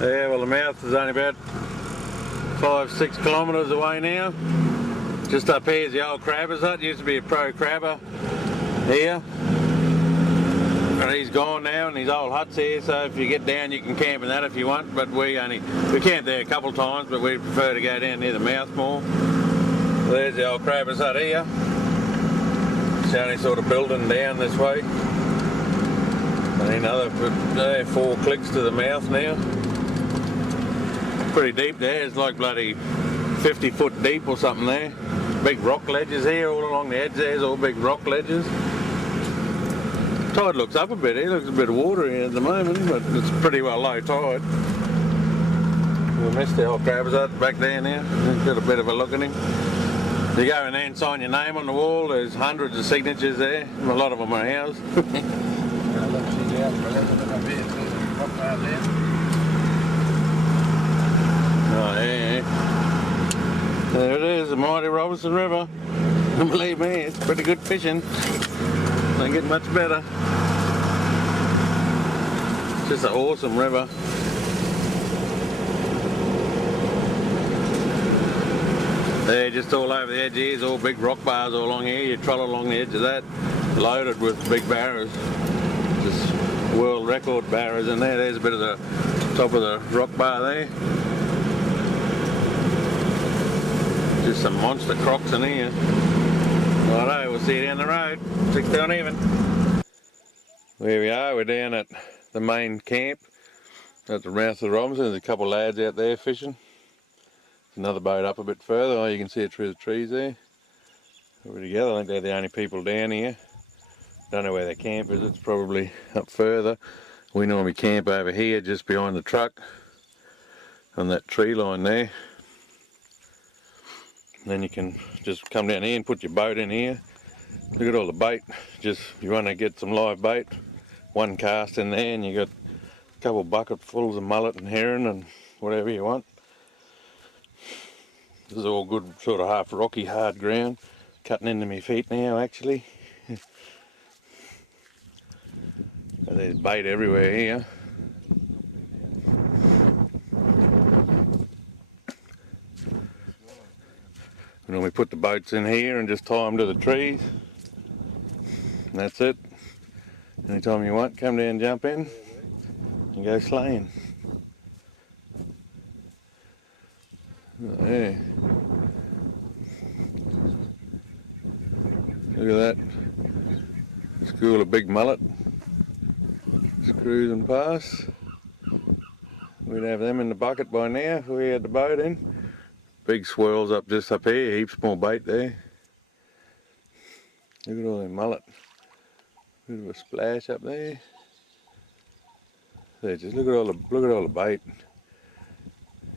Yeah, well the mouth is only about 5-6 kilometres away now. Just up here is the old crabber's hut. Used to be a pro crabber here. And he's gone now, and his old hut's here, so if you get down you can camp in that if you want, but we camped there a couple of times, but we prefer to go down near the mouth more. So there's the old crabber's hut here. It's only sort of building down this way. And another 4 clicks to the mouth now. Pretty deep there, it's like bloody 50 foot deep or something there. Big rock ledges here, all along the edge there's all big rock ledges. Tide looks up a bit here, looks a bit of water here at the moment, but it's pretty well low tide. We missed the old crabber's hut back there now. Got a bit of a look at him. You go in there and sign your name on the wall, there's hundreds of signatures there, a lot of them are ours. Oh yeah. There it is, the mighty Robinson River. And believe me, it's pretty good fishing. Don't get much better. Just an awesome river. There, just all over the edge here, there's all big rock bars all along here. You troll along the edge of that, loaded with big barras. Just world record barras in there. There's a bit of the top of the rock bar there. Just some monster crocs in here. Righto, we'll see you down the road. 6 down even. There we are, we're down at the main camp at the mouth of the Robinson. There's a couple of lads out there fishing. Another boat up a bit further. Oh, you can see it through the trees there. We're together. I think they're the only people down here. Don't know where their camp is. It's probably up further. We normally camp over here just behind the truck on that tree line there. And then you can just come down here and put your boat in here. Look at all the bait. Just if you want to get some live bait, one cast in there and you got a couple bucketfuls of mullet and herring and whatever you want. This is all good sort of half rocky hard ground. Cutting into my feet now actually. There's bait everywhere here. We normally put the boats in here and just tie them to the trees. And that's it. Anytime you want, come down, jump in and go sleighing. Yeah. Look at that. School of big mullet. Just cruising past. We'd have them in the bucket by now if we had the boat in. Big swirls up just up here, heaps more bait there. Look at all them mullet. Bit of a splash up there. There, just look at all the bait.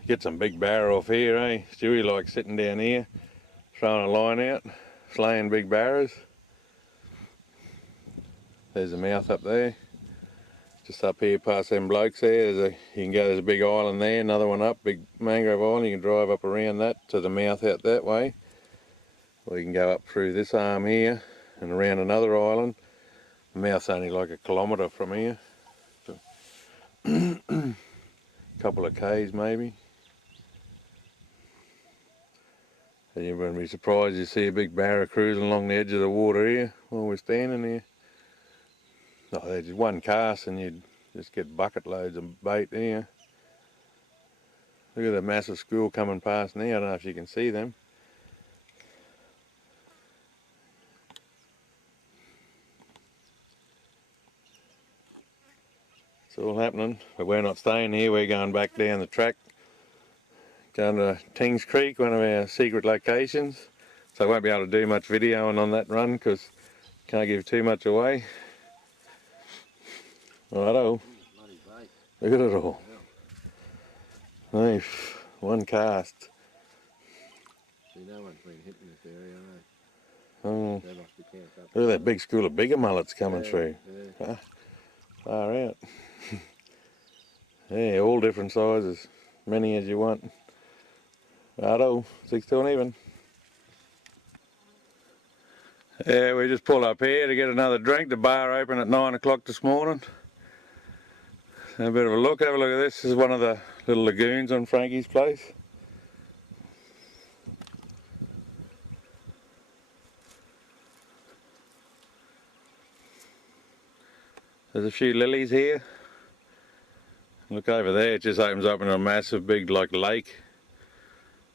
Get some big barra off here, eh? Stuey likes sitting down here, throwing a line out, slaying big barras. There's a mouth up there. Just up here past them blokes there, there's a big island there, another one up, big mangrove island. You can drive up around that to the mouth out that way. Or you can go up through this arm here and around another island. The mouth's only like a kilometre from here. So couple of k's maybe. And you wouldn't be surprised you see a big barra cruising along the edge of the water here while we're standing here. No, there's just one cast and you'd just get bucket loads of bait here. Look at the massive school coming past now. I don't know if you can see them. It's all happening, but we're not staying here. We're going back down the track, going to Tings Creek, one of our secret locations. So I won't be able to do much videoing on that run because can't give too much away. Righto. Look at it all. Nice. One cast. See, no one's been hitting this area, eh? Oh. They must be camped up. Look at that big school of bigger mullets coming through. Yeah. Far out. Yeah, all different sizes. Many as you want. Righto. 6 till even. Yeah, we just pulled up here to get another drink. The bar opened at 9 o'clock this morning. Have a bit of a look, have a look at this. This is one of the little lagoons on Frankie's place. There's a few lilies here. Look over there, it just opens up into a massive big like lake.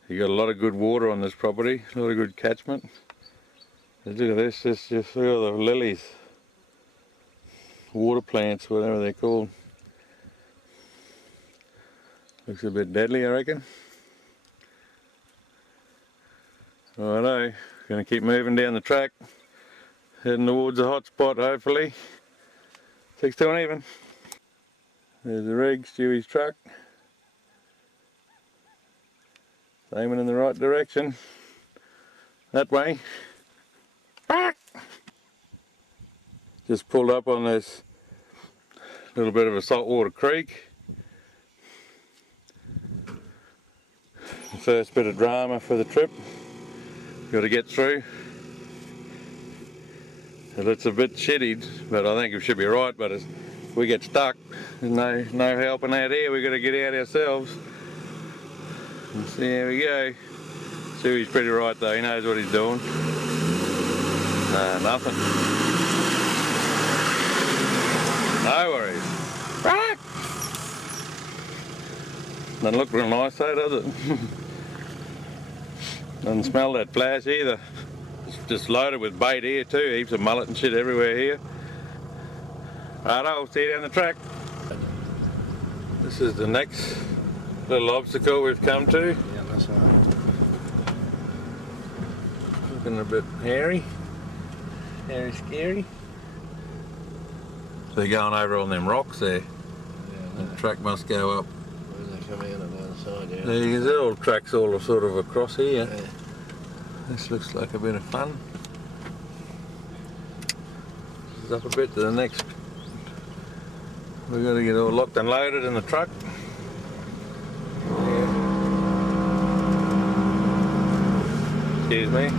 You got a lot of good water on this property, a lot of good catchment. Look at this, just look at the lilies. Water plants, whatever they're called. Looks a bit deadly, I reckon. Righto, gonna keep moving down the track, heading towards a hot spot hopefully. 6 to an even. There's the rig, Stewie's truck. Aiming in the right direction. That way. Just pulled up on this little bit of a saltwater creek. The first bit of drama for the trip. Got to get through. It's a bit shitty, but I think it should be right. But if we get stuck, there's no helping out here. We've got to get out ourselves. And see, here we go. Stewie's pretty right though. He knows what he's doing. Nothing. No worries. Doesn't look real nice though, does it? Doesn't smell that flash either. It's just loaded with bait here too. Heaps of mullet and shit everywhere here. Right, I'll see you down the track. This is the next little obstacle we've come to. Yeah, that's right. Looking a bit hairy. Hairy scary. So they're going over on them rocks there. Yeah, The track must go up. where's they coming in on the other side, yeah. There you can see all the tracks all sort of across here. Yeah. This looks like a bit of fun. This is up a bit to the next. We've got to get all locked and loaded in the truck. Excuse me.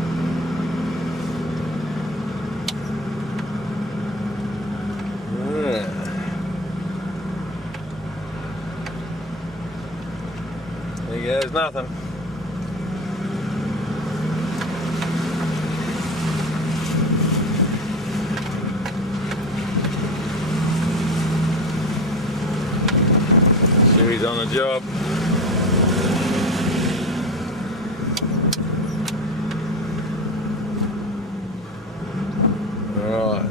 There goes nothing. He's on the job. Alright.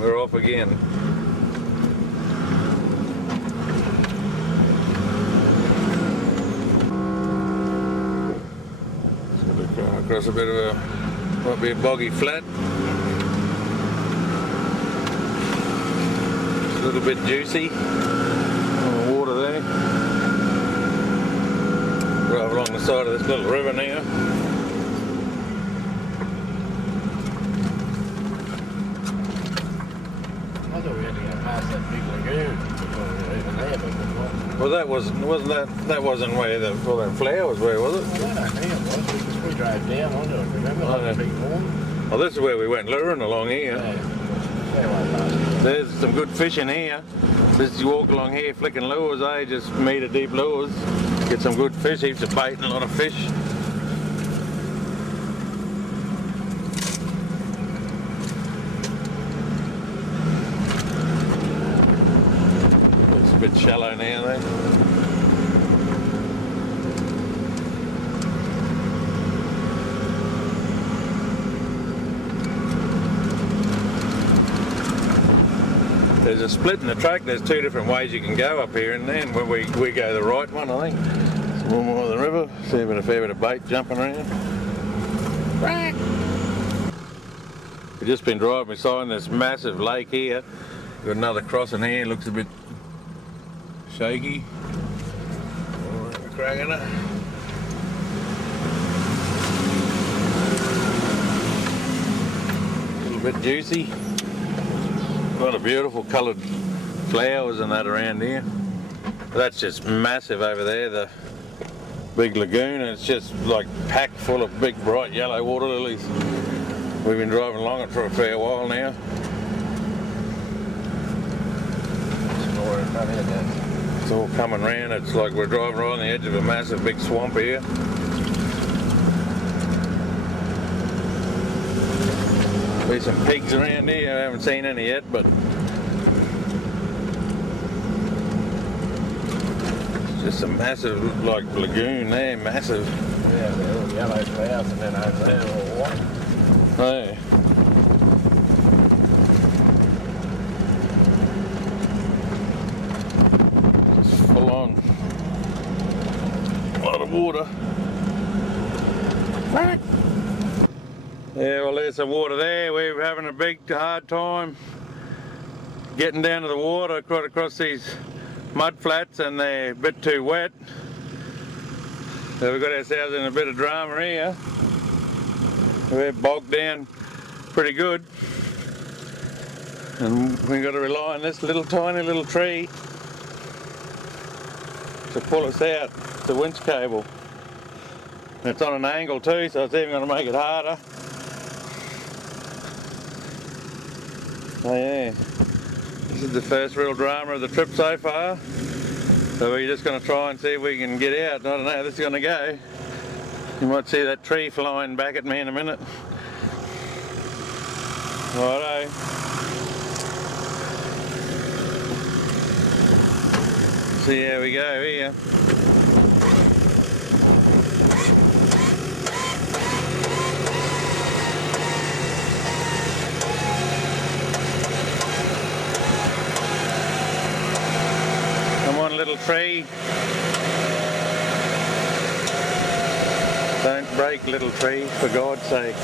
We're off again. So we're going across a bit of a, might be a boggy flat. It's a little bit juicy. Water there. Drive along the side of this little river now. I thought we had to go past that big lagoon before we were even there, but it wasn't. Well, that wasn't where the flower was. Where was it? Well, I don't think it was because we drove down onto it. Remember, like a big horn? Well, this is where we went luring along here. Yeah. There's some good fish in here. Just you walk along here flicking lures, just meter deep lures. Get some good fish, heaps of bait and a lot of fish. It's a bit shallow now there. There's a split in the track. There's 2 different ways you can go up here, and then when we go the right one, I think. Some more of the river. See a fair bit of bait jumping around. We've just been driving beside this massive lake here. Got another crossing here. Looks a bit shaky. We'll have a crack at it. A little bit juicy. A lot of beautiful coloured flowers and that around here. That's just massive over there, the big lagoon, and it's just like packed full of big bright yellow water lilies. We've been driving along it for a fair while now. front end, yeah. It's all coming round. It's like we're driving right on the edge of a massive big swamp here. There's some pigs around here. I haven't seen any yet, but it's just a massive, like, lagoon there, massive. Yeah, they're all yellow clouds and then over there all white. Hey. Just full on. A lot of water. Yeah, well, there's some water there. We're having a big hard time getting down to the water right across these mud flats, and they're a bit too wet. So we've got ourselves in a bit of drama here. We're bogged down pretty good, and we've got to rely on this little tiny little tree to pull us out. It's a winch cable. It's on an angle too, so it's even going to make it harder. Oh yeah, this is the first real drama of the trip so far. So we're just going to try and see if we can get out. I don't know how this is going to go. You might see that tree flying back at me in a minute. Righto. See how we go here. Come on, little tree. Don't break, little tree, for God's sake.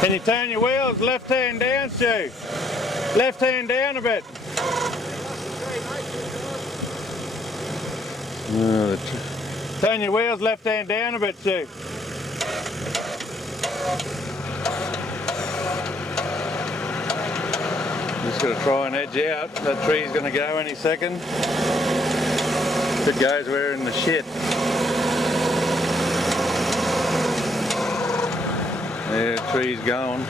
Can you turn your wheels left hand down, Stu? Left hand down a bit. Turn your wheels left hand down a bit, Stu. Just got to try and edge out. That tree's going to go any second. If it goes, we're in the shit. Yeah, the tree's gone.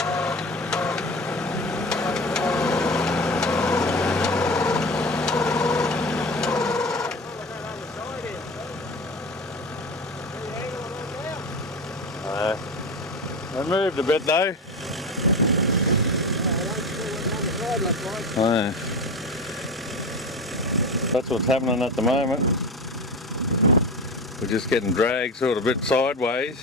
It moved a bit though. Oh. That's what's happening at the moment. We're just getting dragged sort of a bit sideways.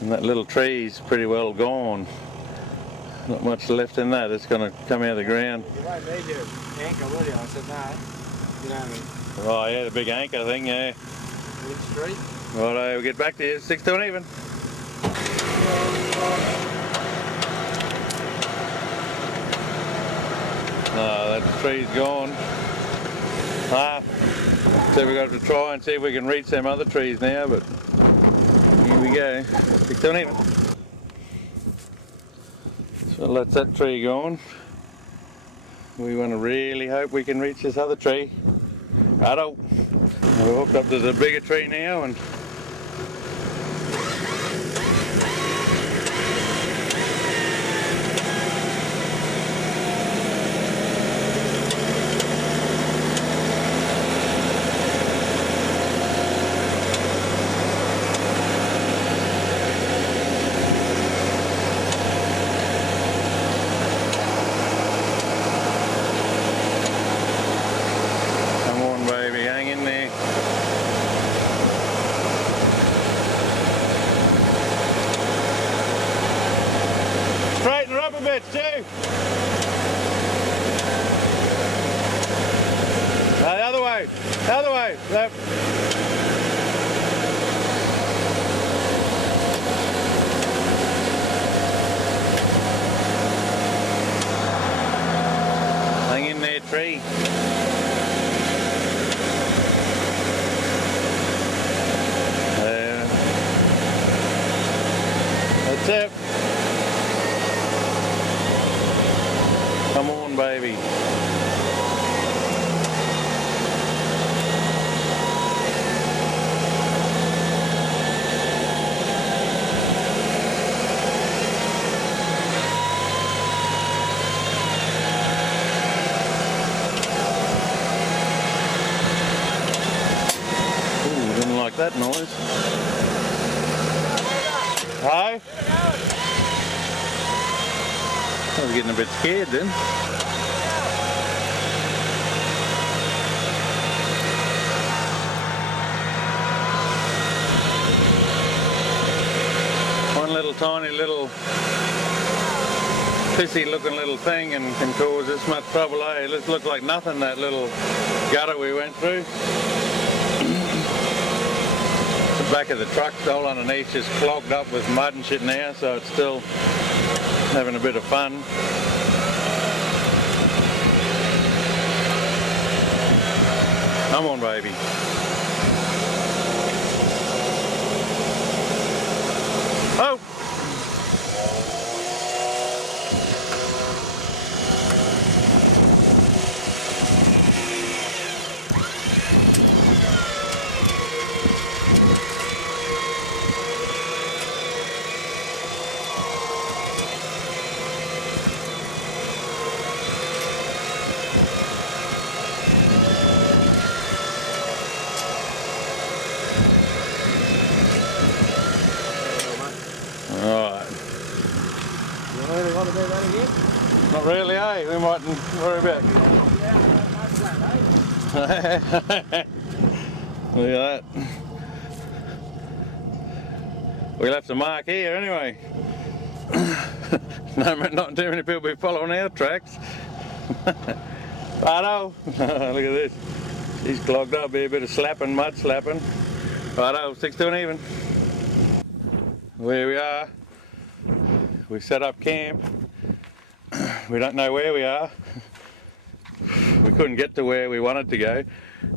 And that little tree's pretty well gone. Not much left in that. It's going to come out of the ground. You won't need your anchor, will you? I said no. You know what I mean? Oh yeah, the big anchor thing, yeah. Which street? Righto, we'll get back to you. 6 to an even. No, that tree's gone. So we've got to try and see if we can reach some other trees now, but here we go. 6 to an even. So that's that tree gone. We want to really hope we can reach this other tree. Righto. We're hooked up to the bigger tree now, and come on baby, hang in there. Straighten her up a bit, Stu. No, the other way. The other way. Left. Hang in there, tree. There. That's it. Come on, baby. that noise. Hi? I was getting a bit scared then. One little tiny little pissy looking little thing and can cause this much trouble, eh? It looks like nothing, that little gutter we went through. The back of the truck's all underneath just clogged up with mud and shit now, so it's still having a bit of fun. Come on, baby. Oh! Not really, eh? We mightn't worry about it. Look at that. We'll have to mark here anyway. No, not too many people be following our tracks. Righto. Look at this. He's clogged up here, a bit of slapping, mud slapping. Righto, 6 to an even. Where we are. We set up camp. We don't know where we are. We couldn't get to where we wanted to go.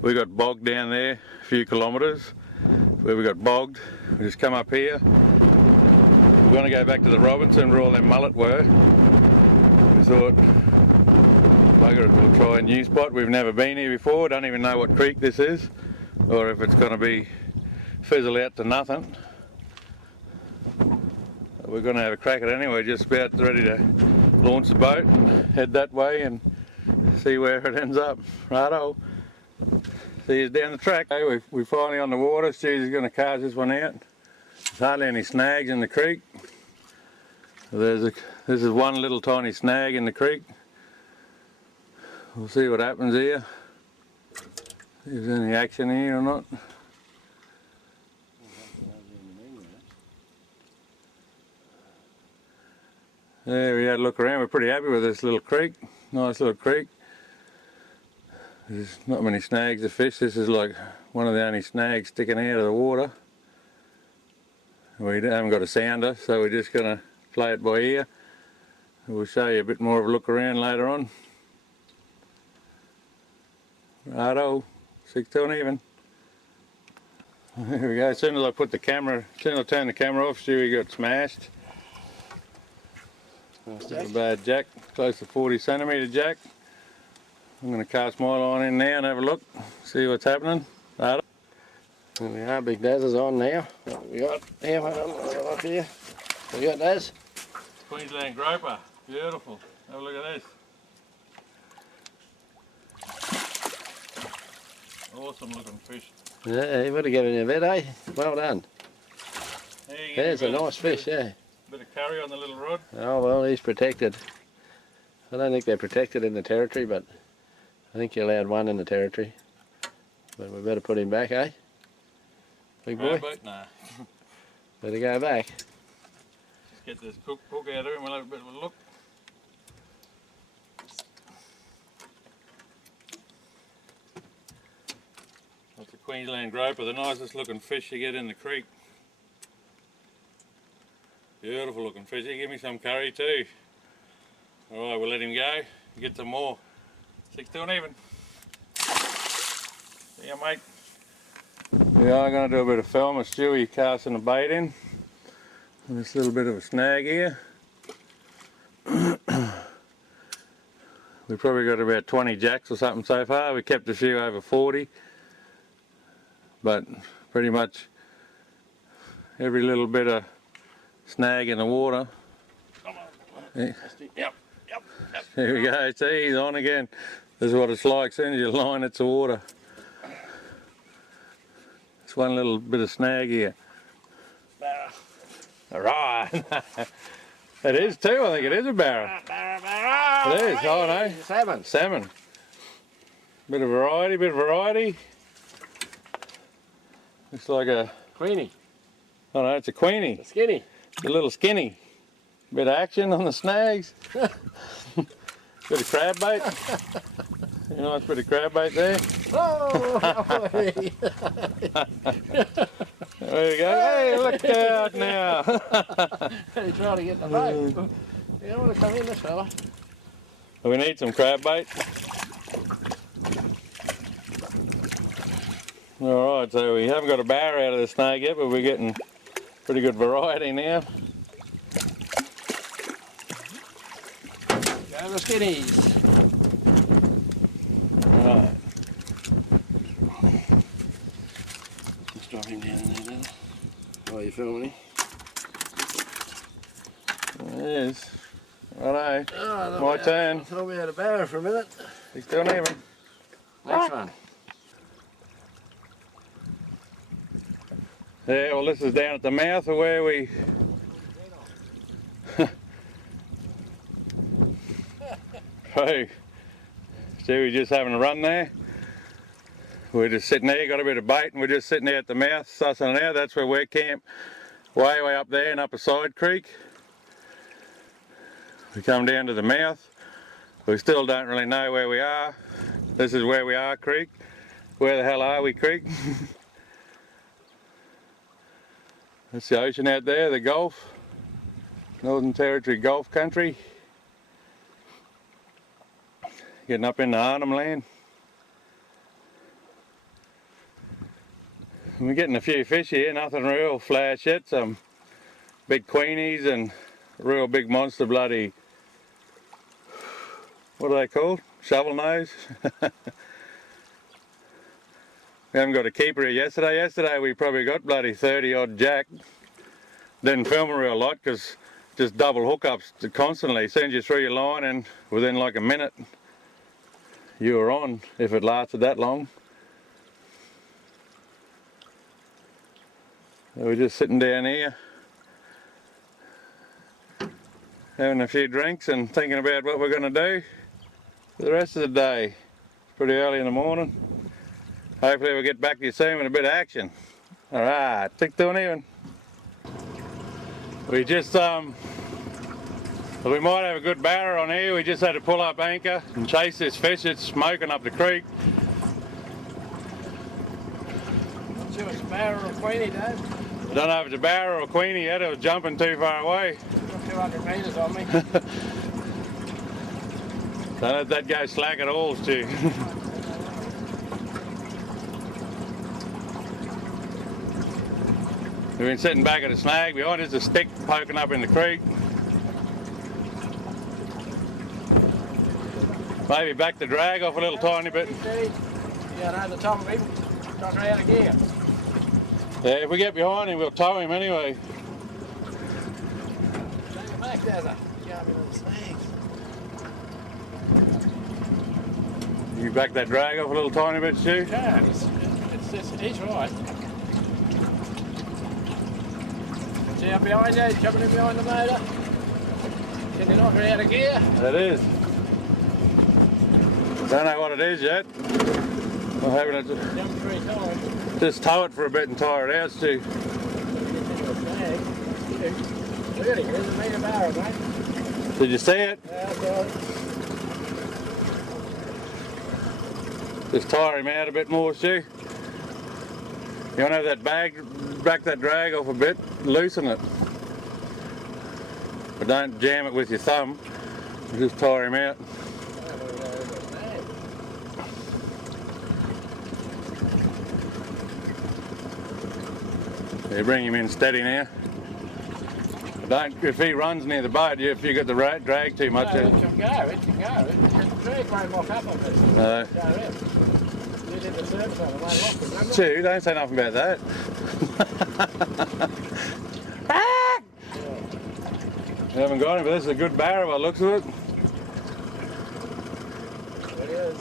We got bogged down there a few kilometres. Where we got bogged, we just come up here. We're going to go back to the Robinson where all them mullet were. We thought, bugger it, we'll try a new spot. We've never been here before, don't even know what creek this is, or if it's going to be fizzle out to nothing. We're going to have a crack at it anyway, just about ready to launch the boat and head that way and see where it ends up. Righto. See you down the track. Hey, we're finally on the water. Stuey's going to cast this one out. There's hardly any snags in the creek. This is one little tiny snag in the creek. We'll see what happens here. See if there's any action here or not. There we had a look around. We're pretty happy with this little creek. Nice little creek. There's not many snags to fish. This is like one of the only snags sticking out of the water. We haven't got a sounder, so we're just going to play it by ear. We'll show you a bit more of a look around later on. Righto, 6 to an even. There we go. As soon as I put the camera, as soon as I turned the camera off, Stuey got smashed. Nice a bad jack, close to 40 centimetre jack. I'm going to cast my line in now and have a look, see what's happening. Right. There we are, Big Daz is on now. What we got here, up here. What we got, Daz? Queensland Grouper, beautiful. Have a look at this. Awesome looking fish. Yeah, he would have given you a bit, eh? Well done. There's a nice fish, yeah. Bit of curry on the little rod. Oh well, he's protected. I don't think they're protected in the territory, but I think you're allowed one in the territory. But we better put him back, eh? Big boy? Nah. Better go back. Just get this hook out of him, we'll have a bit of a look. That's a Queensland Grouper, the nicest looking fish you get in the creek. Beautiful looking fish. He give me some curry too. Alright, we'll let him go. Get some more. 6 to an even. See ya, mate. Yeah, I'm going to do a bit of film of Stuey casting the bait in. And this little bit of a snag here. We've probably got about 20 jacks or something so far. We kept a few over 40. But pretty much every little bit of snag in the water. Come on. Yeah. Yep. Here we go. See, he's on again. This is what it's like. As soon as you line, it's the water. It's one little bit of snag here. Barra. Alright. It is too, I think it is a barra. Barra. It is, oh no. Salmon. Salmon. Bit of variety. Looks like a, Queenie. oh no, it's a queenie. The skinny. A little skinny. Bit of action on the snags. Bit of crab bait. You know, it's a bit of crab bait there. Oh! There we go. Hey, look out now. He's trying to get the boat. You don't want to come in, this fella. We need some crab bait. Alright, so we haven't got a barra out of the snag yet, but we're getting pretty good variety now. Go the skinnies. Alright. Let's drop him down in there now. While you're filming him. There it is. Righto. Oh, My turn. I thought we had a barra for a minute. He's still even. Next one. Yeah, well this is down at the mouth of where we... Hey, Stuey just having a run there. We're just sitting there, got a bit of bait, and we're just sitting there at the mouth, sussing it out. That's where we're camped, way up there and up a side creek. We come down to the mouth. We still don't really know where we are. This is where we are, creek. Where the hell are we, creek? That's the ocean out there, the Gulf. Northern Territory Gulf country. Getting up into Arnhem land. We're getting a few fish here, nothing real flash yet. Some big queenies and real big monster bloody, what are they called? Shovel nose? We haven't got a keeper here yesterday. Yesterday we probably got bloody 30 odd jack. Didn't film a real lot because just double hookups constantly. Send you through your line and within like a minute you were on, if it lasted that long. So we're just sitting down here having a few drinks and thinking about what we're going to do for the rest of the day. It's pretty early in the morning. Hopefully we'll get back to you soon with a bit of action. Alright, 6 to an even. We just, we might have a good barra on here. We just had to pull up anchor and chase this fish. It's smoking up the creek. Not sure it's a barra or a queenie, Dave. I don't know if it's a barra or a queenie yet. It was jumping too far away. Got 200 metres on me. Don't let that go slack at all, Stu. We've been sitting back at a snag. Behind us a stick poking up in the creek. Maybe back the drag off a little tiny bit. Yeah, no, the top of him. Got her out of gear. Yeah, if we get behind him, we'll tow him anyway. Take it back, Dazza. Yeah, little snags. You back that drag off a little tiny bit, Stu? Yeah, he's right. See up behind you, jumping in behind the motor. Can you knock her out of gear? It is. Don't know what it is yet. I'm having to Jump 3 times. just tow it for a bit and tire it out, Stu. Really, there's a metre barra, mate. Did you see it? Yeah, that's right. Just tire him out a bit more, Stu. You want to have that bag, back that drag off a bit, loosen it. But don't jam it with your thumb, just tire him out. You bring him in steady now. Don't, if he runs near the boat, if you got the drag too much. No, it can go, it can go. The drag won't lock up on this. No. You did the service on it, it won't lock, remember? Stu, don't say nothing about that. We haven't got him, but this is a good barra by the looks of it. It is.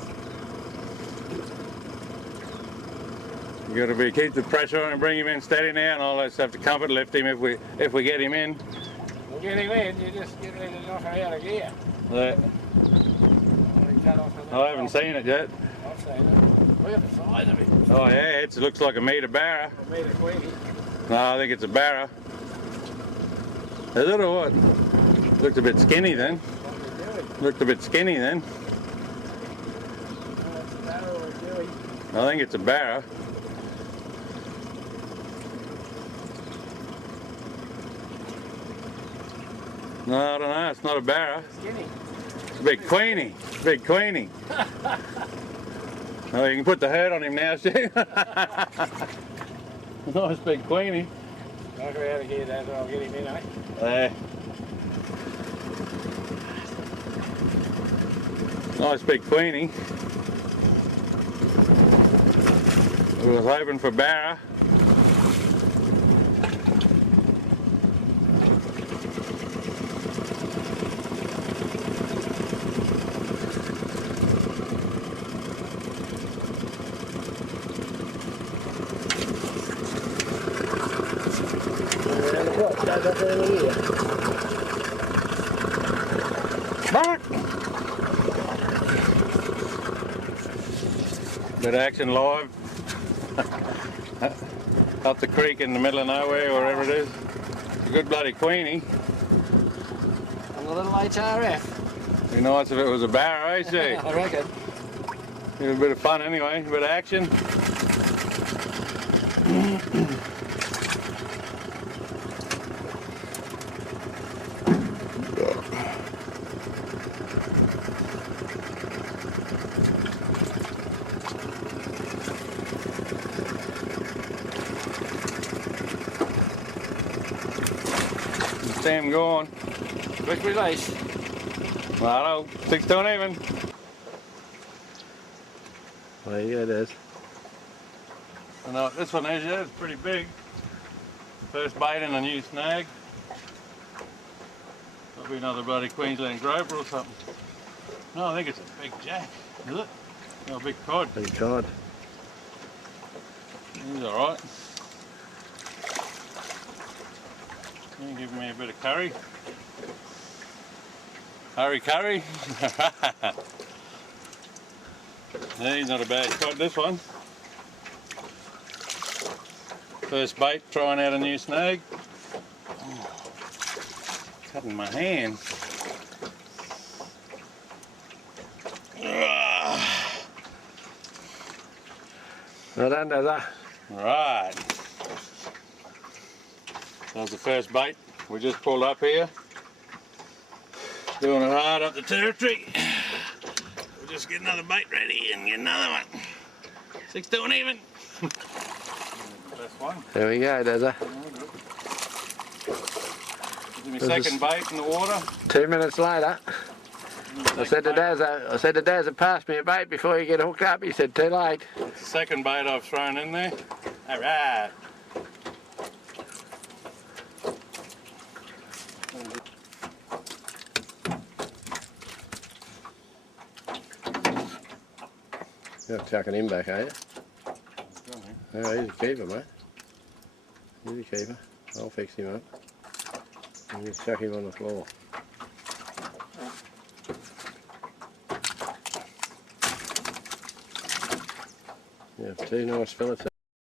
You got to keep the pressure on and bring him in steady now, and I'll just have to comfort lift him if we get him in. We'll get him in. You just get ready to knock her out of gear. Yeah. I haven't seen it yet. I've seen it. Look at the size of it. Oh yeah, it looks like a metre Barra. A metre Queenie. No, I think it's a Barra. Is it or what? Looked a bit skinny then. What are you doing? Looked a bit skinny then. Oh, it's a Barra or a Stuey. I think it's a Barra. No, I don't know. It's not a Barra. Skinny. It's a big Queenie. Big Queenie. Oh, you can put the hurt on him now, Stu. Nice big Queenie. Knock her out of gear, Dad, I'll get him in, eh? There. Nice big Queenie. We was hoping for Barra. Bark! Bit of action live. Up the creek in the middle of nowhere, wherever it is. It's a good bloody Queenie. And a little HRF. Be nice if it was a Barra, eh, Stu? I reckon. Give it a bit of fun anyway, a bit of action. See him going. Quick release. Righto, 6 don't even. Well, yeah, it is. I know what this one is, yeah, it's pretty big. First bait in a new snag. Probably another bloody Queensland Grouper or something. No, I think it's a big jack, is it? No, a big cod. Big cod. He's alright. He's giving me a bit of curry. Curry. Yeah, he's not a bad cod, this one. First bait, trying out a new snag. Oh, cutting my hand. Well done, that. Right. That was the first bait. We just pulled up here. Doing it hard up the territory. We'll just get another bait ready and get another one. 6 doing even. Best one. There we go, Dazza. This is my second bait in the water. 2 minutes later. I said to Dazza, pass me a bait before you get hooked up. He said, too late. It's the second bait I've thrown in there. Alright. You're chucking him back, are you? Oh, he's a keeper, mate. He's a keeper. I'll fix him up. And just chuck him on the floor. You have 2 nice fillets.